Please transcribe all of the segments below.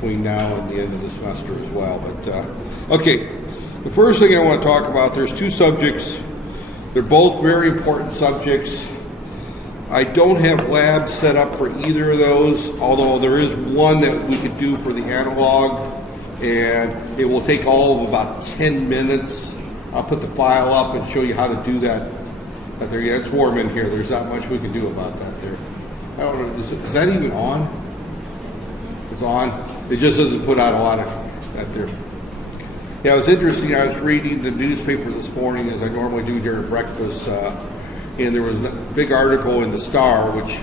between now and the end of the semester as well. But okay, the first thing I want to talk about, there's two subjects. They're both very important subjects. I don't have labs set up for either of those, although there is one that we could do for the analog, and it will take all of about 10 minutes. I'll put the file up and show you how to do that. There, yeah, it's warm in here. There's not much we can do about that there. I don't know, is that even on? It's on. It just doesn't put out a lot of that there. Yeah, it was interesting. I was reading the newspaper this morning, as I normally do during breakfast, and there was a big article in the Star, which,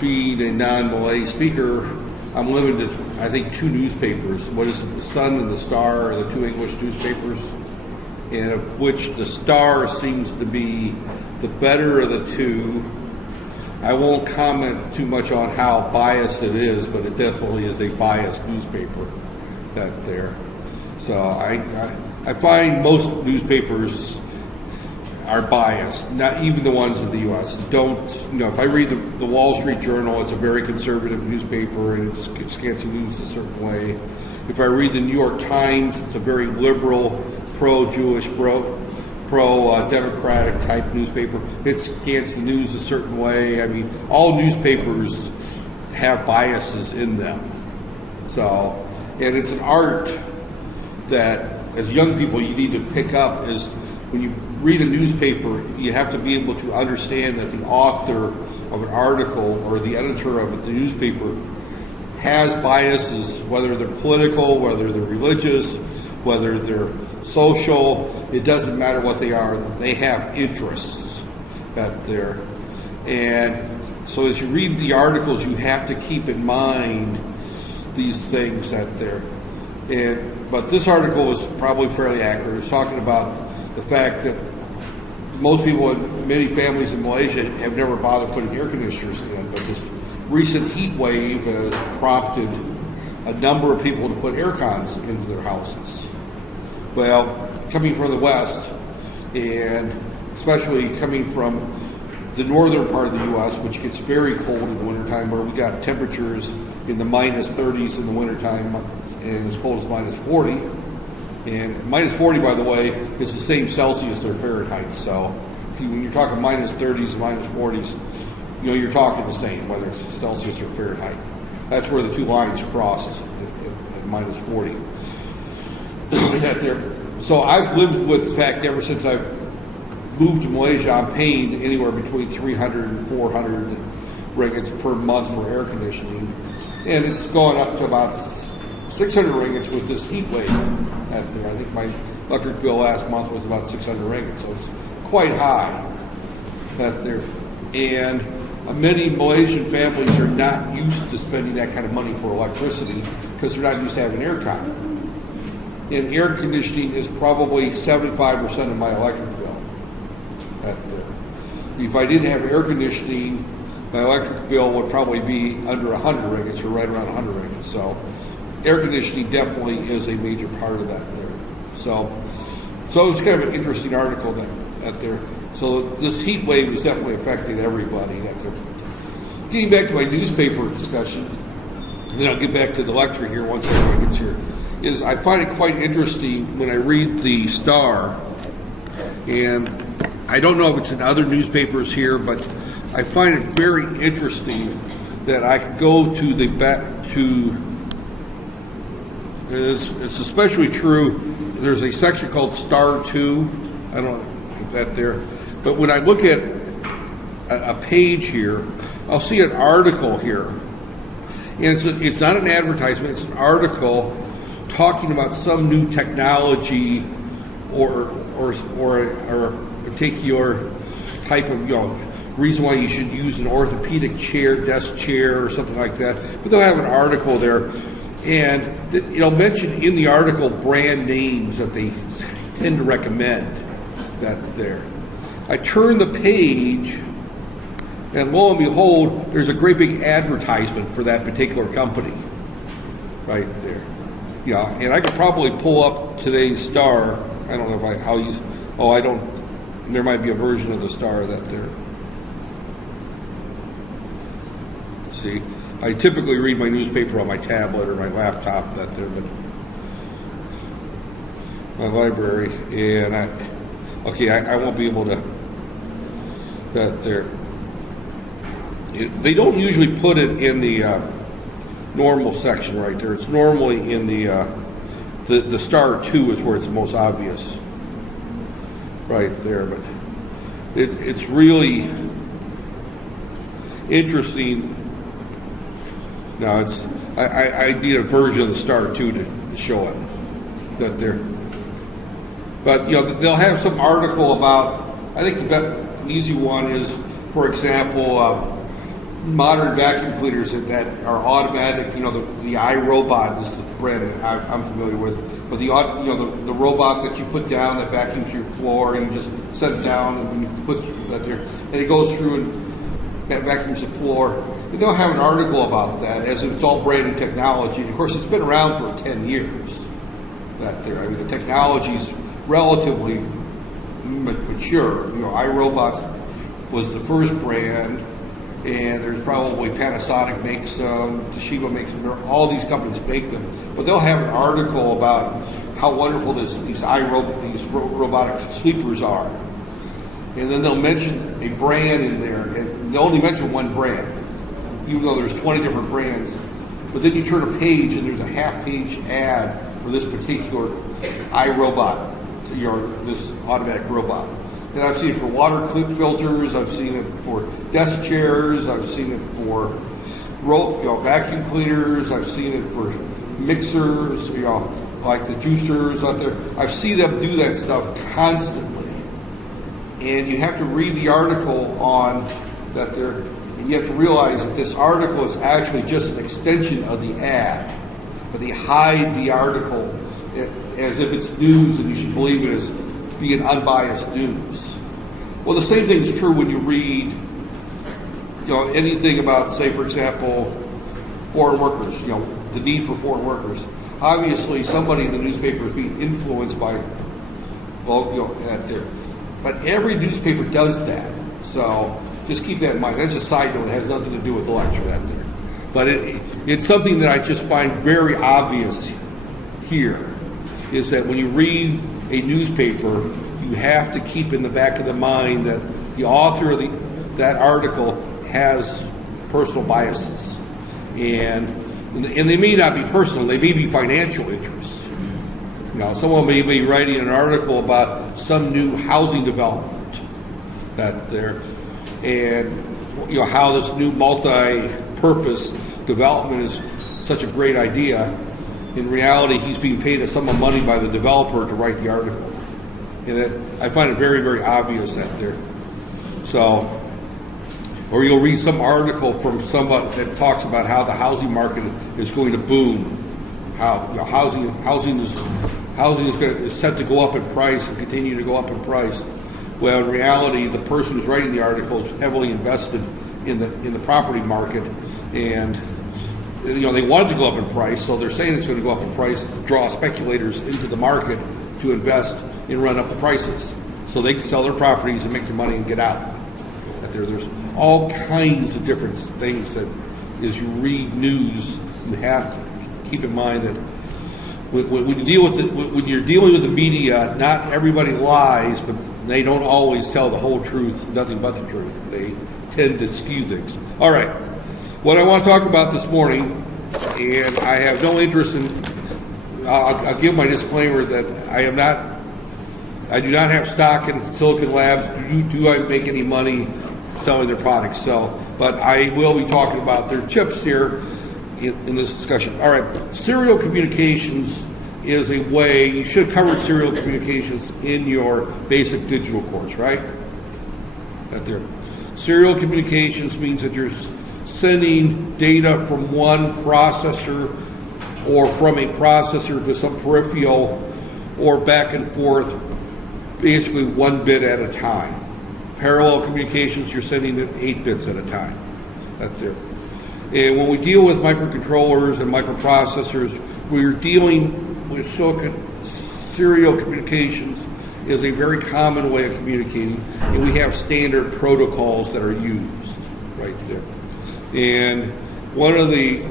being a non-Malay speaker, I'm limited to, I think, two newspapers. What is it, the Sun and the Star are the two English newspapers, and of which the Star seems to be the better of the two. I won't comment too much on how biased it is, but it definitely is a biased newspaper that there. So I find most newspapers are biased, not even the ones in the U.S. If I read the Wall Street Journal, it's a very conservative newspaper and it scants the news a certain way. If I read the New York Times, it's a very liberal, pro-Jewish, pro-democratic type newspaper. It scants the news a certain way. I mean, all newspapers have biases in them. So, and it's an art that, as young people, you need to pick up. Is when you read a newspaper, you have to be able to understand that the author of an article or the editor of the newspaper has biases, whether they're political, whether they're religious, whether they're social. It doesn't matter what they are. They have interests out there. And so as you read the articles, you have to keep in mind these things out there. But this article was probably fairly accurate. It was talking about the fact that most people in many families in Malaysia have never bothered putting air conditioners in, but this recent heat wave has prompted a number of people to put air cons into their houses. Well, coming from the West, and especially coming from the northern part of the U.S., which gets very cold in the wintertime, where we got temperatures in the minus 30s in the wintertime and as cold as minus 40. And minus 40, by the way, is the same Celsius or Fahrenheit. So when you're talking minus 30s, minus 40s, you're talking the same, whether it's Celsius or Fahrenheit. That's where the two lines cross at minus 40. So I've lived with the fact ever since I've moved to Malaysia, I'm paying anywhere between 300 and 400 ringgits per month for air conditioning. And it's gone up to about 600 ringgits with this heat wave out there. I think my electric bill last month was about 600 ringgits, so it's quite high out there. And many Malaysian families are not used to spending that kind of money for electricity because they're not used to having aircon. And air conditioning is probably 75% of my electric bill out there. If I didn't have air conditioning, my electric bill would probably be under 100 ringgits or right around 100 ringgits. So air conditioning definitely is a major part of that there. So it's kind of an interesting article out there. So this heat wave is definitely affecting everybody out there. Getting back to my newspaper discussion, and then I'll get back to the lecture here once everyone gets here, is I find it quite interesting when I read the Star, and I don't know if it's in other newspapers here, but I find it very interesting that I could go to the back to. It's especially true. There's a section called Star 2. I don't know if that's there. But when I look at a page here, I'll see an article here. And it's not an advertisement, it's an article talking about some new technology or a particular type of reason why you should use an orthopedic desk chair or something like that. But they'll have an article there. And it'll mention in the article brand names that they tend to recommend that there. I turn the page, and lo and behold, there's a great big advertisement for that particular company right there. Yeah, and I could probably pull up today's Star. I don't know how you. I don't. There might be a version of the Star that there. See, I typically read my newspaper on my tablet or my laptop that there, but my library, and I won't be able to, that there. They don't usually put it in the normal section right there. It's normally in the star 2 is where it's the most obvious right there, but it's really interesting. Now I need a version of the star 2 to show it that there. But they'll have some article about. I think the easy one is, for example, modern vacuum cleaners that are automatic. The iRobot is the brand that I'm familiar with. But the robot that you put down that vacuums your floor, and you just set it down and you put that there, and it goes through and that vacuums the floor. And they'll have an article about that, as if it's all brand new technology. And of course, it's been around for 10 years. That there, I mean, the technology's relatively mature. iRobots was the first brand, and there's probably Panasonic makes them, Toshiba makes them, all these companies make them. But they'll have an article about how wonderful these robotic sweepers are. And then they'll mention a brand in there, and they'll only mention one brand, even though there's 20 different brands. But then you turn a page, and there's a half-page ad for this particular iRobot, this automatic robot. And I've seen it for water filters, I've seen it for desk chairs, I've seen it for vacuum cleaners, I've seen it for mixers, like the juicers out there. I've seen them do that stuff constantly. And you have to read the article on that there, and you have to realize that this article is actually just an extension of the ad. But they hide the article as if it's news, and you should believe it as being unbiased news. Well, the same thing is true when you read, anything about, say, for example, foreign workers. The need for foreign workers. Obviously, somebody in the newspaper is being influenced by, that there. But every newspaper does that. So just keep that in mind. That's a side note. It has nothing to do with the lecture that there. But it's something that I just find very obvious here, is that when you read a newspaper, you have to keep in the back of the mind that the author of that article has personal biases. And they may not be personal, they may be financial interests. Someone may be writing an article about some new housing development that there, and how this new multi-purpose development is such a great idea. In reality, he's being paid a sum of money by the developer to write the article. And I find it very, very obvious that there. So, or you'll read some article from somebody that talks about how the housing market is going to boom, how housing is set to go up in price and continue to go up in price. Well, in reality, the person who's writing the article is heavily invested in the property market, and they wanted to go up in price, so they're saying it's going to go up in price, draw speculators into the market to invest and run up the prices, so they can sell their properties and make their money and get out. There's all kinds of different things that, as you read news, you have to keep in mind that when you're dealing with the media, not everybody lies, but they don't always tell the whole truth, nothing but the truth. They tend to skew things. All right, what I want to talk about this morning, and I have no interest in, I'll give my disclaimer that I do not have stock in Silicon Labs. Do I make any money selling their products? So, but I will be talking about their chips here in this discussion. All right, serial communications is a way, you should have covered serial communications in your basic digital course, right? That there. Serial communications means that you're sending data from one processor or from a processor to some peripheral or back and forth, basically 1 bit at a time. Parallel communications, you're sending it 8 bits at a time. That there. And when we deal with microcontrollers and microprocessors, we're dealing with serial communications is a very common way of communicating, and we have standard protocols that are used right there. And one of the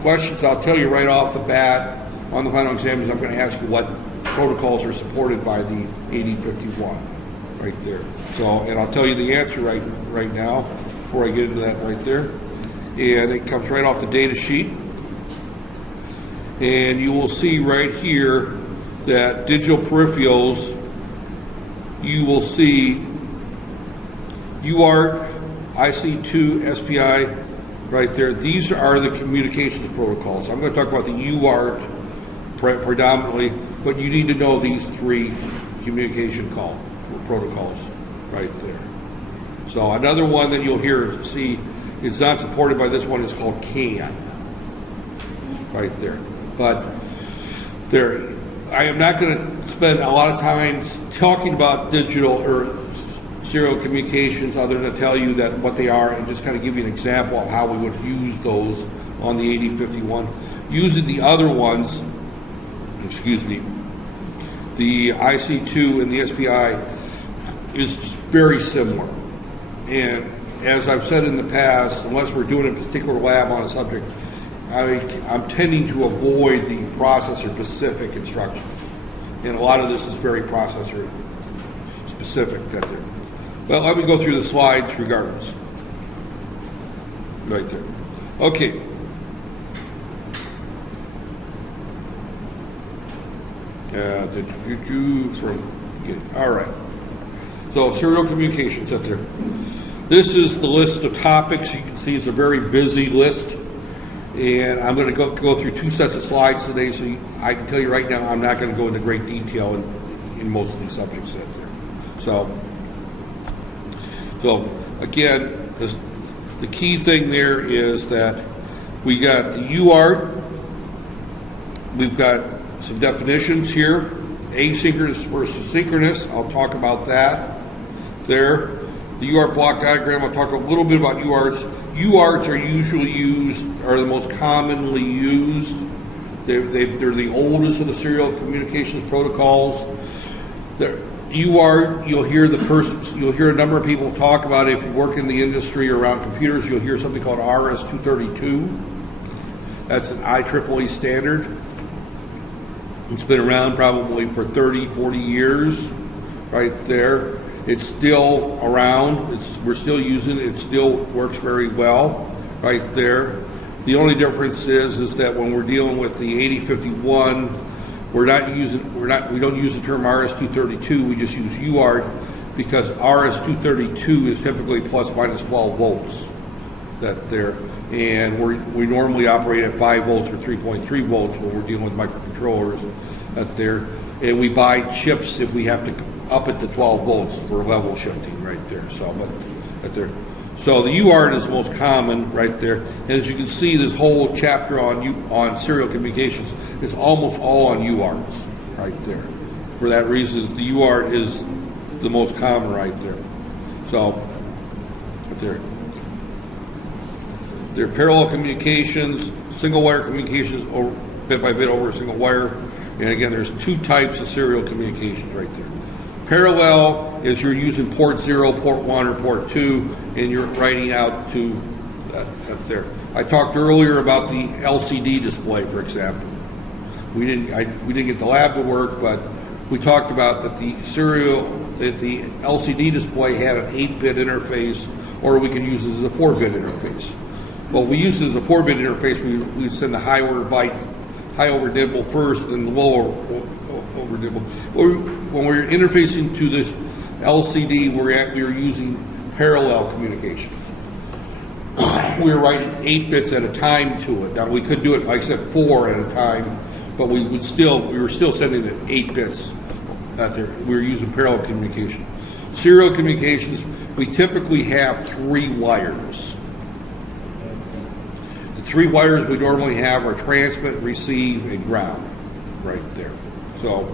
questions I'll tell you right off the bat on the final exam is I'm going to ask you what protocols are supported by the 8051 right there. So, and I'll tell you the answer right now before I get into that right there. And it comes right off the data sheet. And you will see right here that digital peripherals, you will see UART, IC2, SPI, right there. These are the communications protocols. I'm going to talk about the UART predominantly, but you need to know these three communication protocols right there. So another one that you'll see is not supported by this one is called CAN, right there. But there, I am not going to spend a lot of time talking about digital or serial communications other than to tell you that what they are and just kind of give you an example of how we would use those on the 8051. Using the other ones, excuse me, the IC2 and the SPI is very similar. And as I've said in the past, unless we're doing a particular lab on a subject, I'm tending to avoid the processor-specific instructions. And a lot of this is very processor-specific. Well, let me go through the slides regardless. Right there. Okay. All right. So serial communications up there. This is the list of topics. You can see it's a very busy list. And I'm going to go through two sets of slides today, so I can tell you right now I'm not going to go into great detail in most of these subjects up there. So again, the key thing there is that we got the UART. We've got some definitions here, asynchronous versus synchronous. I'll talk about that there. The UART block diagram, I'll talk a little bit about UARTs. UARTs are the most commonly used. They're the oldest of the serial communications protocols. UART, you'll hear a number of people talk about it. If you work in the industry around computers, you'll hear something called RS-232. That's an IEEE standard. It's been around probably for 30, 40 years, right there. It's still around. We're still using it. It still works very well, right there. The only difference is that when we're dealing with the 8051, we don't use the term RS-232. We just use UART because RS-232 is typically plus minus 12 volts. That there, and we normally operate at 5 volts or 3.3 volts when we're dealing with microcontrollers. That there, and we buy chips if we have to up it to 12 volts for level shifting right there. So, but right there. So the UART is the most common right there. And as you can see, this whole chapter on serial communications is almost all on UARTs right there. For that reason, the UART is the most common right there. So, right there. They're parallel communications, single wire communications, over bit by bit over a single wire. And again, there's two types of serial communications right there. Parallel is you're using port 0, port 1, or port 2, and you're writing out to up there. I talked earlier about the LCD display, for example. We didn't get the lab to work, but we talked about that the LCD display had an 8-bit interface, or we could use it as a 4-bit interface. Well, we use it as a 4-bit interface. We send the high over nibble first, and the lower over nibble. When we're interfacing to this LCD, we're using parallel communications. We're writing 8 bits at a time to it. Now we could do it, like I said, 4 at a time, but we were still sending it 8 bits out there. We were using parallel communication. Serial communications, we typically have 3 wires. The 3 wires we normally have are transmit, receive, and ground, right there. So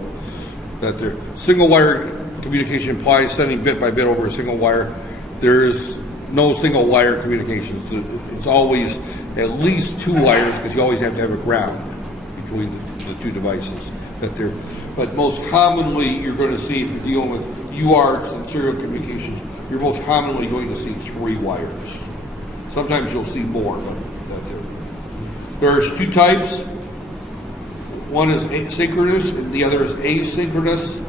that there. Single wire communication implies sending bit by bit over a single wire. There's no single wire communications. It's always at least 2 wires because you always have to have a ground between the 2 devices. But most commonly, you're going to see, if you're dealing with UARTs and serial communications, you're most commonly going to see 3 wires. Sometimes you'll see more, but that there. There's two types. One is synchronous and the other is asynchronous.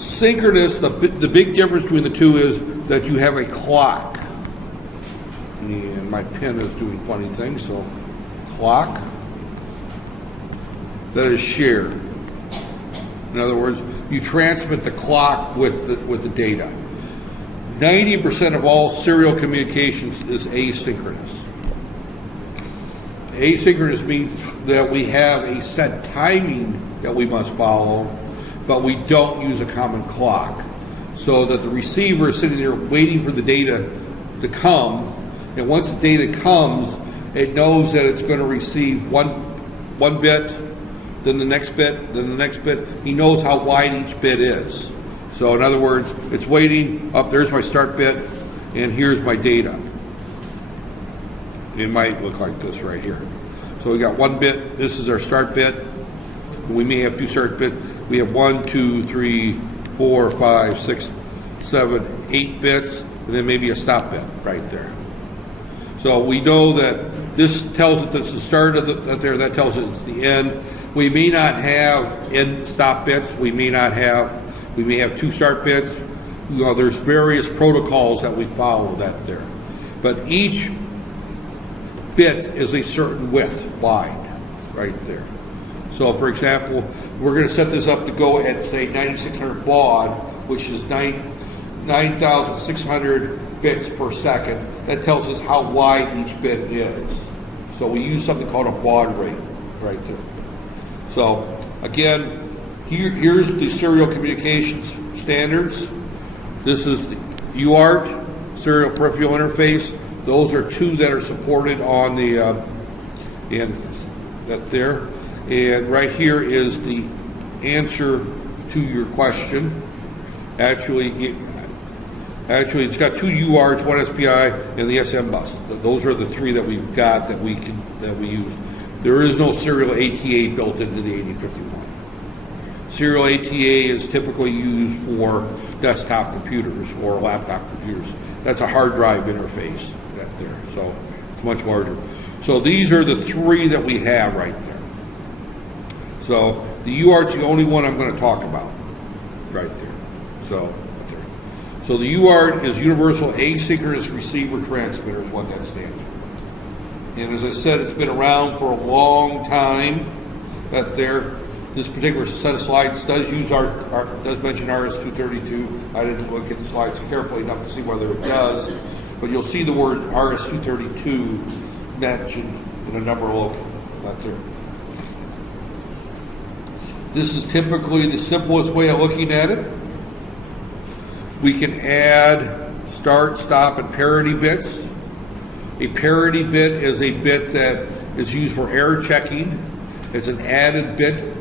Synchronous, the big difference between the two is that you have a clock. And my pen is doing funny things, so clock that is shared. In other words, you transmit the clock with the data. 90% of all serial communications is asynchronous. Asynchronous means that we have a set timing that we must follow, but we don't use a common clock. So that the receiver is sitting there waiting for the data to come, and once the data comes, it knows that it's going to receive one bit, then the next bit, then the next bit. He knows how wide each bit is. So in other words, it's waiting, there's my start bit, and here's my data. It might look like this right here. So we got one bit, this is our start bit. We may have two start bits. We have 1, 2, 3, 4, 5, 6, 7, 8 bits, and then maybe a stop bit right there. So we know that this tells it that's the start of that tells it it's the end. We may not have end stop bits. We may have two start bits. There's various protocols that we follow that there. But each bit is a certain width wide right there. So for example, we're going to set this up to go at say 9600 baud, which is 9,600 bits per second. That tells us how wide each bit is. So we use something called a baud rate right there. So again, here's the serial communications standards. This is the UART, serial peripheral interface. Those are two that are supported on the that there. And right here is the answer to your question. Actually, it's got two UARTs, one SPI, and the SM bus. Those are the three that we've got that we use. There is no serial ATA built into the 8051. Serial ATA is typically used for desktop computers or laptop computers. That's a hard drive interface right there, so it's much larger. So these are the three that we have right there. So the UART's the only one I'm going to talk about right there. So the UART is Universal Asynchronous Receiver Transmitter is what that stands for. And as I said, it's been around for a long time. This particular set of slides does does mention RS-232. I didn't look at the slides carefully enough to see whether it does, but you'll see the word RS-232 mentioned in a number of locations out there. This is typically the simplest way of looking at it. We can add start, stop, and parity bits. A parity bit is a bit that is used for error checking. It's an added bit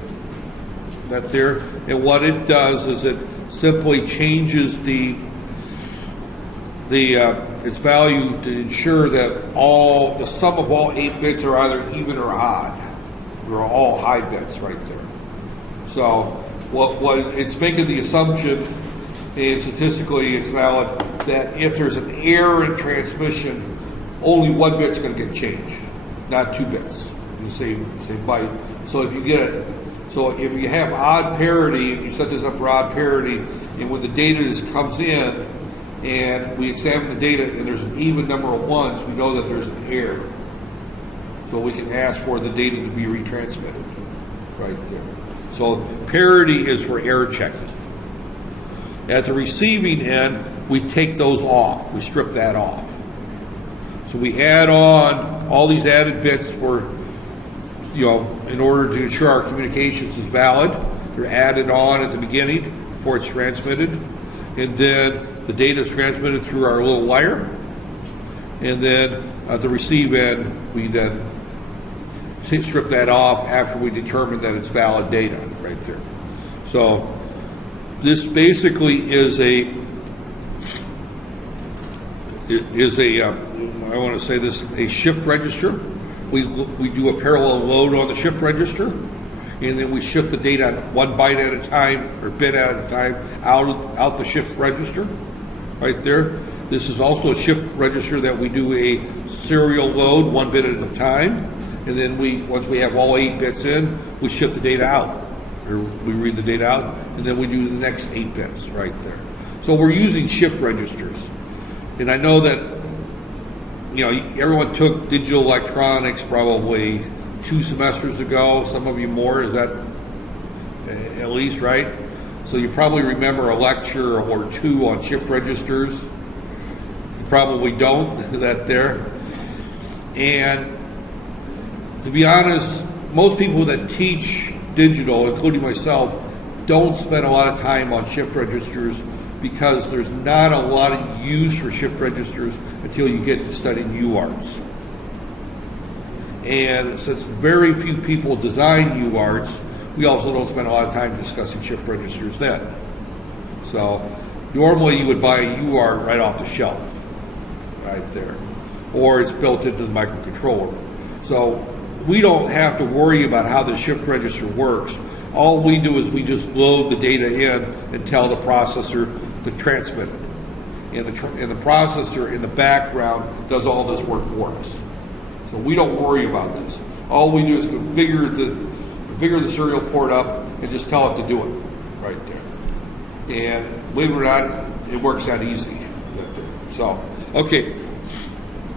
that there, and what it does is it simply changes its value to ensure that the sum of all 8 bits are either even or odd. They're all high bits right there. So what it's making the assumption, and statistically it's valid, that if there's an error in transmission, only 1 bit's going to get changed, not 2 bits in the same byte. So if you have odd parity, and you set this up for odd parity, and when the data comes in, and we examine the data, and there's an even number of ones, we know that there's an error. So we can ask for the data to be retransmitted right there. So parity is for error checking. At the receiving end, we take those off. We strip that off. So we add on all these added bits for, in order to ensure our communications is valid. They're added on at the beginning before it's transmitted. And then the data is transmitted through our little wire. And then at the receive end, we then strip that off after we determine that it's valid data right there. So this basically is a shift register. We do a parallel load on the shift register, and then we shift the data 1 byte at a time or bit at a time out the shift register right there. This is also a shift register that we do a serial load 1 bit at a time, and then once we have all 8 bits in, we ship the data out, or we read the data out, and then we do the next 8 bits right there. So we're using shift registers, and I know that everyone took digital electronics probably 2 semesters ago. Some of you more, is that at least right? So you probably remember a lecture or 2 on shift registers. You probably don't, that there. And to be honest, most people that teach digital, including myself, don't spend a lot of time on shift registers because there's not a lot of use for shift registers until you get to studying UARTs. And since very few people design UARTs, we also don't spend a lot of time discussing shift registers then. So normally you would buy a UART right off the shelf, right there, or it's built into the microcontroller. So we don't have to worry about how the shift register works. All we do is we just load the data in and tell the processor to transmit it. And the processor in the background does all this work for us. So we don't worry about this. All we do is configure the serial port up and just tell it to do it right there. And believe it or not, it works that easy. Right there. So, okay,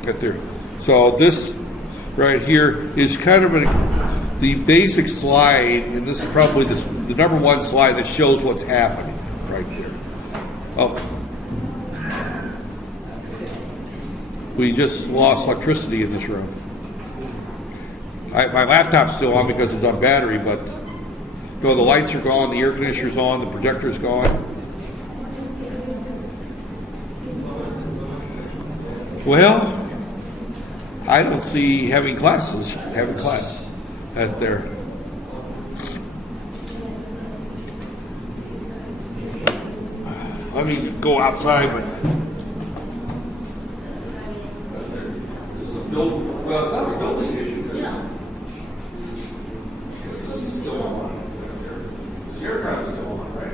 right there. So this right here is kind of the basic slide, and this is probably the number 1 slide that shows what's happening right there. Oh, we just lost electricity in this room. My laptop's still on because it's on battery, but the lights are gone, the air conditioner's on, the projector's gone. Well, I don't see having class out there. Let me go outside, but this is a building. Well, it's not a building issue. This is still on. The aircraft's still on, right?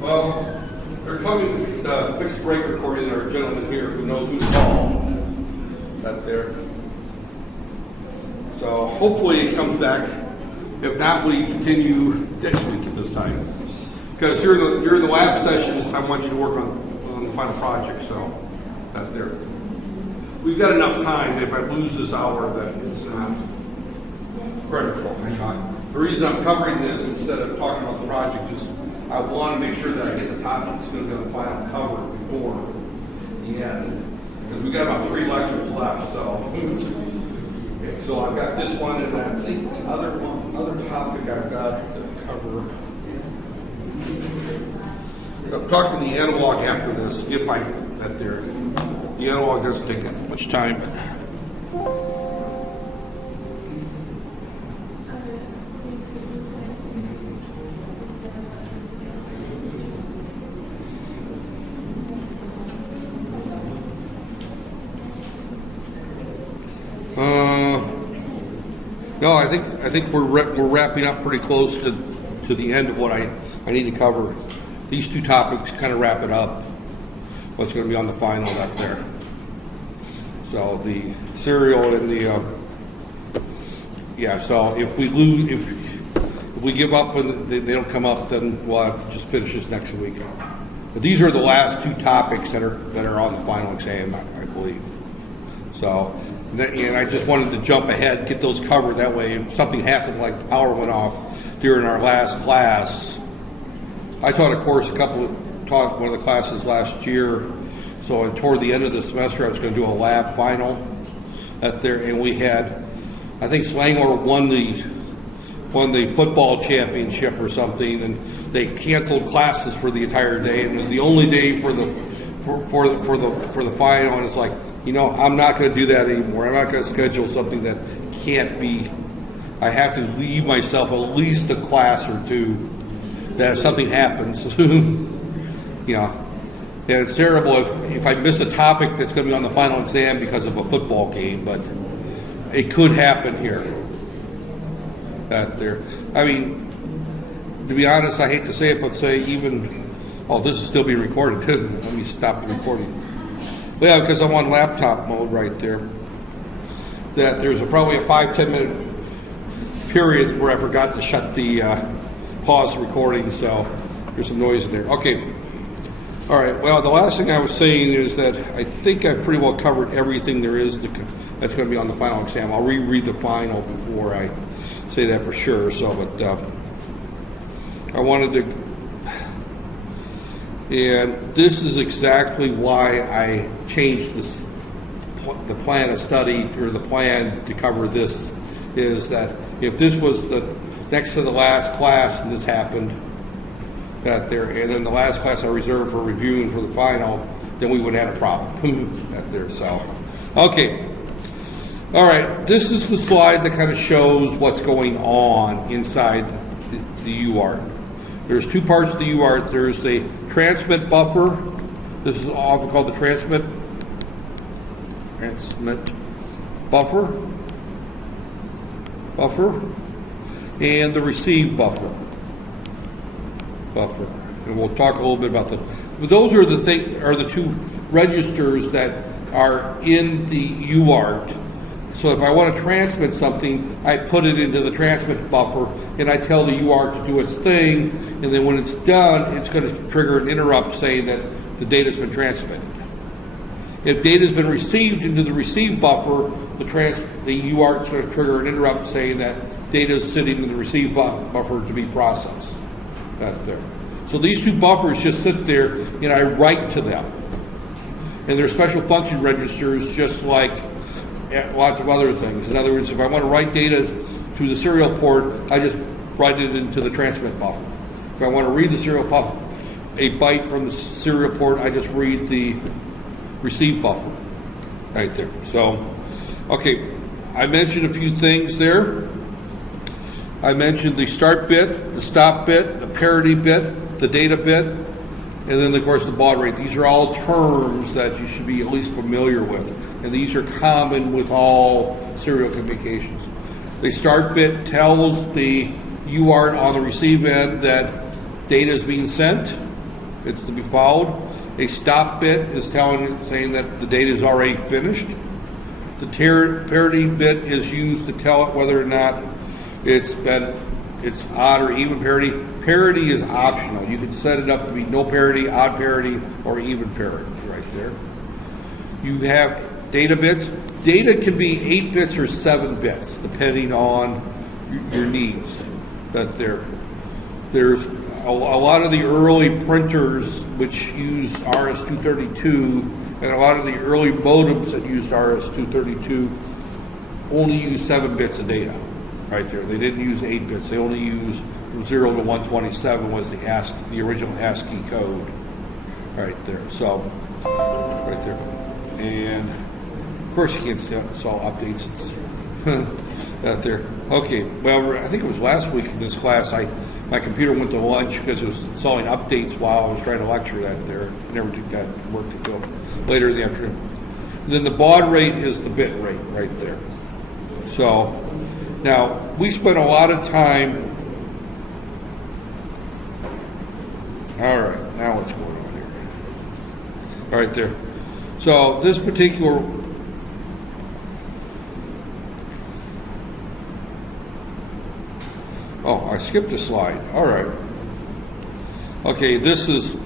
Well, they're coming to fix break recording. There are a gentleman here who knows who to call. That there. So hopefully it comes back. If not, we continue next week at this time. Because during the lab sessions, I want you to work on the final project. So that there. We've got enough time. If I lose this hour, that it's not critical. The reason I'm covering this instead of talking about the project is I want to make sure that I get the topics going to the final cover before the end. Because we've got about 3 lectures left, so. Okay, so I've got this one, and I think the other topic I've got to cover. I'm talking the analog after this, if I get that there. The analog doesn't take that much time. No, I think we're wrapping up pretty close to the end of what I need to cover. These 2 topics kind of wrap it up. what's going to be on the final up there. So the serial and the yeah. So if we lose, if we give up and they don't come up, then we'll have to just finish this next week. But these are the last two topics that are on the final exam, I believe. So, and I just wanted to jump ahead, get those covered. That way, if something happened, like the power went off during our last class, I taught a course, taught one of the classes last year. So toward the end of the semester, I was going to do a lab final up there, and we had, I think Slangor won the football championship or something, and they canceled classes for the entire day, and it was the only day for the final. And it's like, you know, I'm not going to do that anymore. I'm not going to schedule something that can't be. I have to leave myself at least a class or two that if something happens, you know. And it's terrible if I miss a topic that's going to be on the final exam because of a football game, but it could happen here. There. I mean, to be honest, I hate to say it, but say even, oh, this is still being recorded too. Let me stop the recording. But yeah, because I'm on laptop mode right there. That there's probably a 5-10 minute period where I forgot to shut the pause recording, so there's some noise in there. Okay. All right, well, the last thing I was saying is that I think I pretty well covered everything there is that's going to be on the final exam. I'll reread the final before I say that for sure. So, but I wanted to, and this is exactly why I changed the plan of study, or the plan to cover this, is that if this was the next to the last class and this happened, there, and then the last class I reserved for reviewing for the final, then we would have a problem there. So, okay. All right, this is the slide that kind of shows what's going on inside the UART. There's two parts of the UART. There's the transmit buffer. This is often called the transmit buffer, and the receive buffer. And we'll talk a little bit about that. But those are the two registers that are in the UART. So if I want to transmit something, I put it into the transmit buffer, and I tell the UART to do its thing, and then when it's done, it's going to trigger an interrupt saying that the data's been transmitted. If data's been received into the receive buffer, the UART is going to trigger an interrupt saying that data is sitting in the receive buffer to be processed. That's there. So these two buffers just sit there, and I write to them. And they're special function registers, just like lots of other things. In other words, if I want to write data to the serial port, I just write it into the transmit buffer. If I want to read the serial buffer, a byte from the serial port, I just read the receive buffer right there. So, okay, I mentioned a few things there. I mentioned the start bit, the stop bit, the parity bit, the data bit, and then, of course, the baud rate. These are all terms that you should be at least familiar with, and these are common with all serial communications. The start bit tells the UART on the receive end that data is being sent. It's to be followed. A stop bit is saying that the data is already finished. The parity bit is used to tell it whether or not it's odd or even parity. Parity is optional. You can set it up to be no parity, odd parity, or even parity right there. You have data bits. Data can be 8 bits or 7 bits, depending on your needs. There's a lot of the early printers which use RS-232, and a lot of the early modems that used RS-232 only use 7 bits of data. Right there, they didn't use 8 bits. They only used from 0 to 127 was the original ASCII code. Right there. So, right there, and of course you can't install updates. Out there. Okay. Well, I think it was last week in this class. My computer went to lunch because it was installing updates while I was trying to lecture that there. Never did got work until later in the afternoon. And then the baud rate is the bit rate right there. So. Now, we spent a lot of time. All right, now what's going on here? right there. So this particular, oh, I skipped a slide. All right. Okay, this is,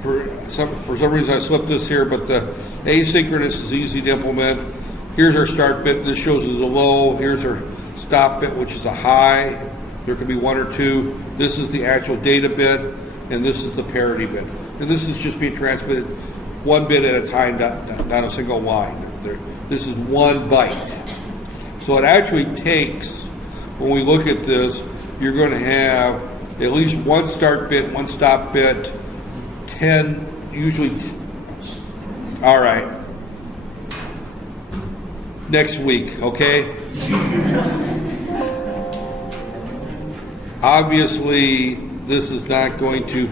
for some reason I slipped this here, but the asynchronous is easy to implement. Here's our start bit. This shows as a low. Here's our stop bit, which is a high. There could be one or two. This is the actual data bit, and this is the parity bit. And this is just being transmitted one bit at a time, not a single line. This is 1 byte. So it actually takes, when we look at this, you're going to have at least one start bit, one stop bit, 10, usually, all right. Next week, okay? Obviously, this is not going to